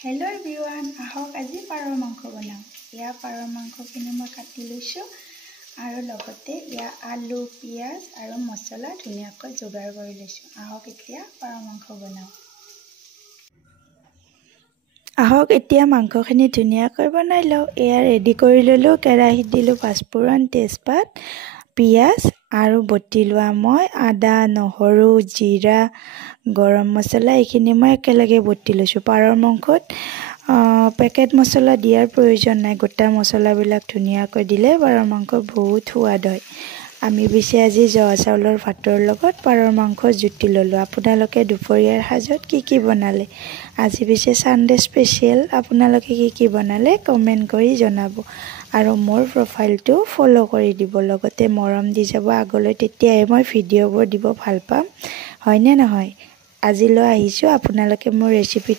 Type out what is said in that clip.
Hello everyone, ahok আজি পাৰৰ মাংস বনাম। ইয়া পাৰৰ মাংসখিনি মই কাটি লৈছো আৰু লগতে ইয়া আলু, পিয়াজ আৰু মছলা ধুনীয়াকৈ যোগাৰ কৰি লৈছো। ahok এতিয়া পাৰৰ মাংস বনাম। ahok এতিয়া মাংসখিনি ধুনীয়াকৈ বনাই লও। ইয়া ৰেডি কৰি ললো। কেৰাহীত দিলো পাঁচফোৰণ, তেজপাত, পিয়াজ আৰু বটি লোৱা মই আদা, নহৰু, জিৰা, গৰম মছলা এইখিনি মই একেলগে বটি লৈছো। পাৰৰ মাংসত পেকেট মছলা দিয়াৰ প্ৰয়োজন নাই। গোটা মছলাবিলাক ধুনীয়াকৈ দিলে পাৰৰ মাংস বহুত সোৱাদ হয়। আমি পিছে আজি জহা চাউলৰ ভাতৰ লগত পাৰৰ মাংস জুতি ললো। আপোনালোকে দুপৰীয়াৰ সাজত কি বনালে? আজি পিছে সানডে স্পেচিয়েল। আপোনালোকে কি বনালে কমেন্ট কৰি জনাব আৰু মোৰ প্ৰফাইলটো ফলো কৰি দিব। লগতে মৰম দি যাব আগলৈ, তেতিয়াহে মই ভিডিঅ'বোৰ দিব ভাল পাম। হয়নে নহয়? আজিলৈ আহিছো। আপোনালোকে মোৰ ৰেচিপি